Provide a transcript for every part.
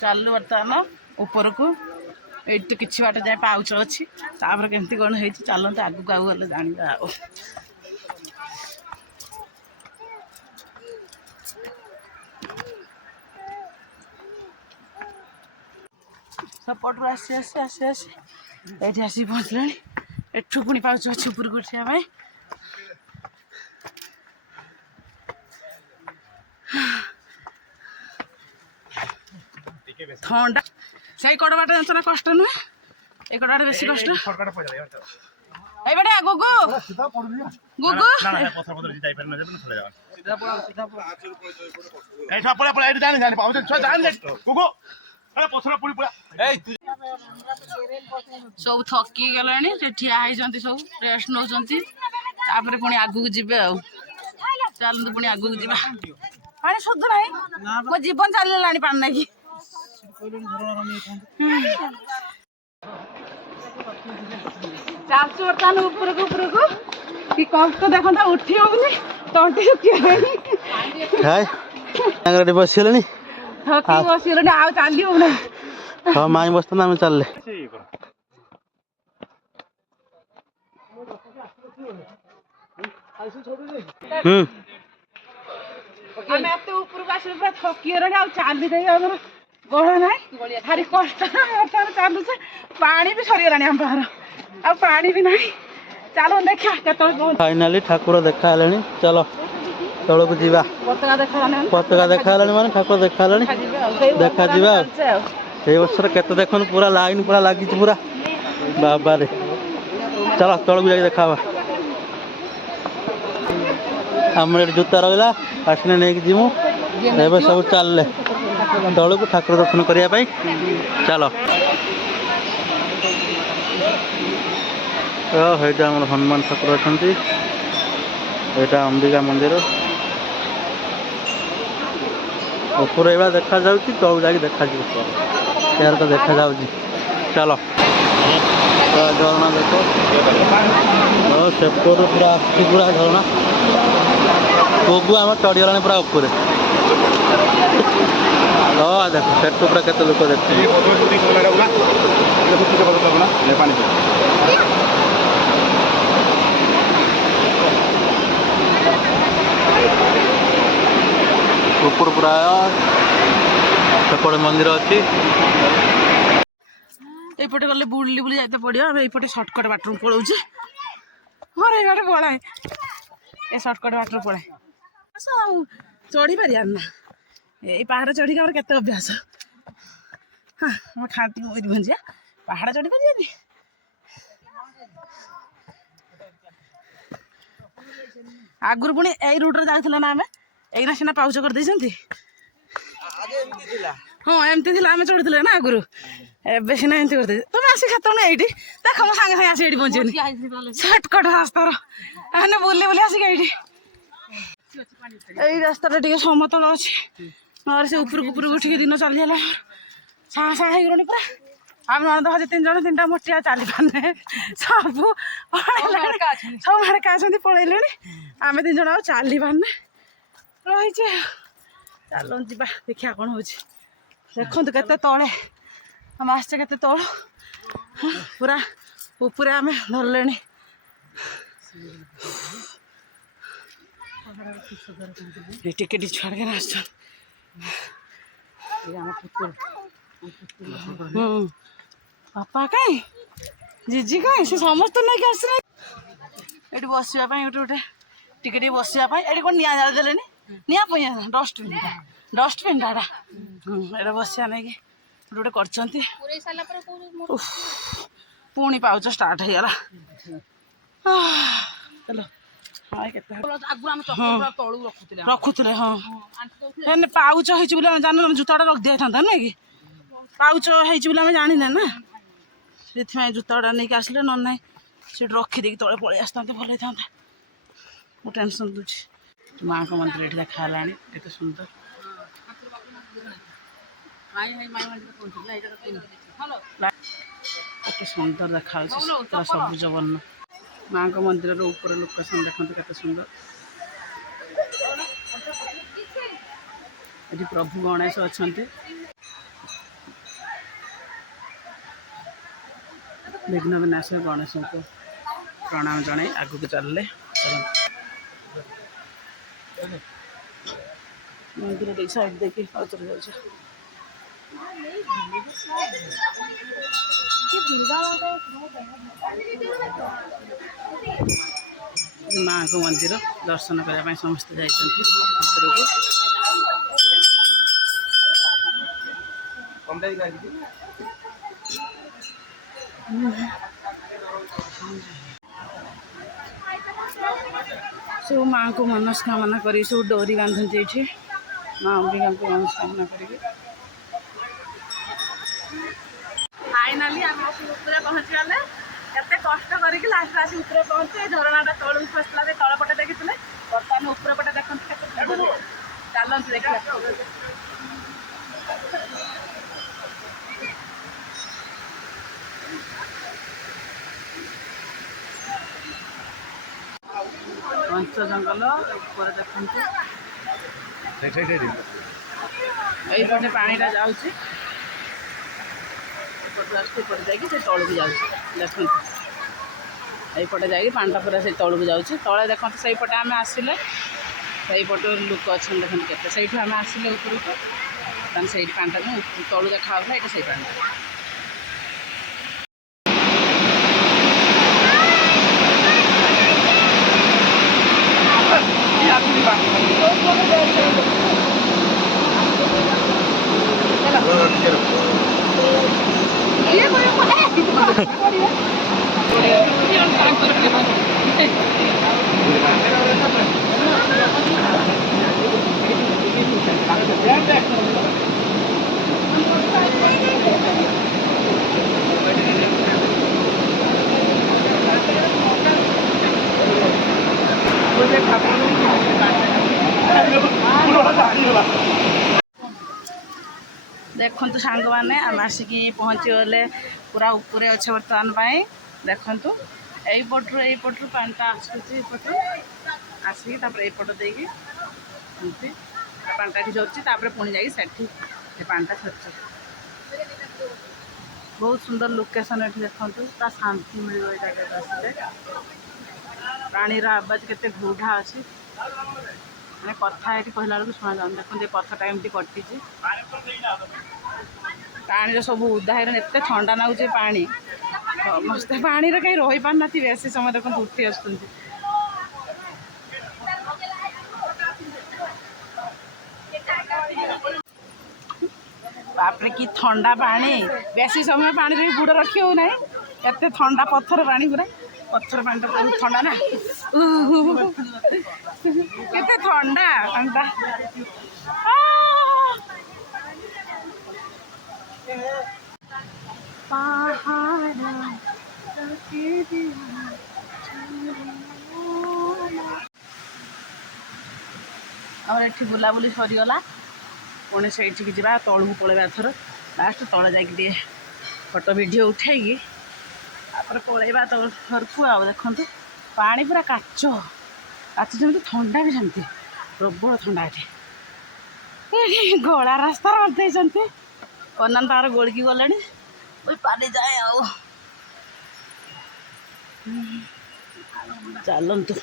चलू बर्तमान ऊपर को ये किसी बाट जाए पाउच अच्छी केमती कौन है चलते आगू आगू गले जाना आ सपटू आसी आसी आसी आसी ये आसिक पहुँचला एठू पुणी पाउच अच्छी ऊपर को उठा थंडा से कड़ बाट जान ना कष्ट नुहे ये कड़ बेस कष्ट गुगु गुगु सब थकी गले ठिया होती सब रेस्ट नौ पुणी आगू जी चलते पुणी आगू जा पानी शुद्ध ना मो जीवन चलला पानी ना कि चलचु बर्तमान उपरको उपरको कि कष्ट देखा उठी होनी तंटी शुखी बसगले थकी बसगले आ चली होना हाँ माई बसता आम चल थकी चली गोड़ ना भारी कष्ट बर्तमान चलुचे पानी भी सरीगला आम पाखर आ पानी भी ना चलो देखा फाइनाली ठाकुर देखा चलो तौल को जीवा पताका देखा माने ठाकुर देखा देखा जा वर्ष केते देख पूरा लाइन पूरा लगी पूरा बाबा रे चलो तौल को देखा आम जूता रहा आसने नहीं जीमु सब चल तौल को ठाकुर दर्शन करने चलो यहाँ आम हनुमान ठाकुर अच्छा यहाँ अंबिका मंदिर ऊपर एवं देखा तौल जा देखा यार तो देखा चलो झरना देखो सेपटू पूरा पूरा झरना गोगु आम चढ़ीगला पूरा ऊपर देखो सेठ पूरा केते लोक ऊपर पूरा सेपटे मंदिर अच्छी एपटे गले बुली बुली जाते पड़ो ये सर्टकट बाटर पलाऊे हाँ ये पलाए ये सर्टकट बाटर पलाए चढ़ी पार ना ये पहाड़ चढ़ी के अभ्यास हाँ मैं खाती मयूरभंजिया पहाड़ चढ़ी पारे आगुरी पुणी यही रूट्रे जाऊला ना आम एना सीना पाउच कर हाँ एमती आम चढ़ुले ना आगुरी एवं सीना एमती कर तुम आस खेत ये देख मो सागे सागे आसी पहुँचे सर्टकट रास्तार बुले बुले आसिक ये रास्ता समतल अच्छी ना से उपरक उठिक दिन चलीगला साँ साँ हो पूरा आम नणद भाज 3 जन 3टा मोटिया चली पारे सब सब माड़का पलैले आम 3 जन चली पारे रही चलो जा देखा कौन हो देखु के तले आम आसचे के तल पूरा ऊपर आम धरले टिके छुआ के आस पापा कहीं जीजी कहीं से समस्त नहीं आस ये बसवाई गोटे गोटे टिके बसवाई ये कौन निआ जादे निआ डस्टबिन डस्टबिन टाटा ये बसा नहीं कि गोटे गोटे कर पुणी पाउच स्टार्ट होगला चलो रखुले हाँ पाउच हो जान जूताटा रख दिया था नुहे कि पाउच हो जानी ना से जूताटा नहीं आसले ना ना सीट रखीदे तले पलि आसता भल था वो टेंशन दूसरी माँ को मंदिर ये देखा के सुंदर सुंदर देखा पूरा सबुज वर्ण माँ को मंदिर ऊपर लोकेशन देखते के सुंदर ये प्रभु गणेश अच्छा विघ्न विनाश गणेश को प्रणाम जन आग को चलले मंदिर देख साइड देखिए चल जाए माँ को मंदिर दर्शन करने समस्त जाइछन्ति सब माँ को मनस्कामना कर सब डोरी बांधते ये माँ अंबिका को मनस्कामना करेंगे। फाइनाली आम ऊपर पहुँची गले केते कष्ट करके लास्ट आसी ऊपर पहुँचे झरणाटा तलू खसला तलपटे देखी बर्तमान ऊपर पटे देखते चलते देखा पंच जंगल ऊपर देखते यहीपटे पानीटा जाऊँगी एपटे जाकि तौक जाऊँ देखते यहीपटे जाकि पानीटा पूरा से तौक जाऊँ तले देखते से पटे आम आसिले सहीपट लोक अच्छा देखते केते से आम आसिले उपरको से पानीटा तलू देखा ये से पानी देखु सांग मैंने आम आसिक पहुँची गले पूरा ऊपर अच्छे बर्तमान देखु यहीपटू यहीपटू पानीटा आसपटू आसिक यहीपट देकी पानीटा कि झरुची पुणी जा पानीटा छुच बहुत सुंदर लोकेशन ये देखु पूरा शांति मिल आसले पानी आवाज के घूढ़ा अच्छी मैंने कथा ये कहला बेलू शुणा जाऊँ देखते पथटा एमती कटि पानी सब उदाहरण एत ठंडा नागुचे पानी मस्त पानी कहीं रही पार ना बेसी समय देखते उठी आसुँच बापरे कि ठंडा पानी बेसी समय पानी में बुड़ रखी हो ना एत ठंडा पत्थर पानी पूरा पत्थर पानी तो बहुत ठंडा ना केते ठंडा पानीटा आम ये बुलाबुली सरीगला पुणी से जा तलू पलैया थर लास्ट तले जाकि फोटो वीडियो उठेगी पलैया घर को आ देखु पानी पूरा काच काच जमी ठंडा भी जमी प्रबल ठंडा ये गला रास्ता करते कन्ना तार गोलिकी गले पानी जाए चलतु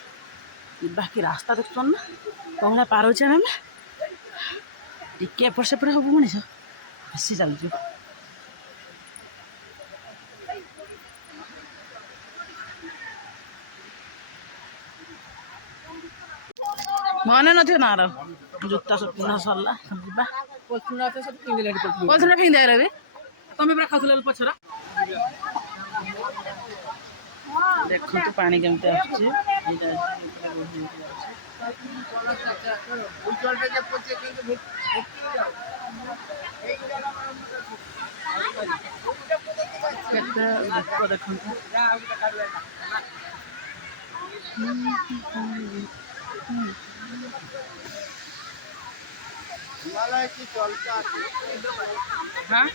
बाकी रास्ता देखु ना कहला पार मैम टिके एपट सेपट हम मनीष बेसी चलु मन न नार जुता सब पिंधा सरला पछुना फिंदा भी तुम पूरा खाऊ पछरा देखु पानी केमती आसुची देखु हाँ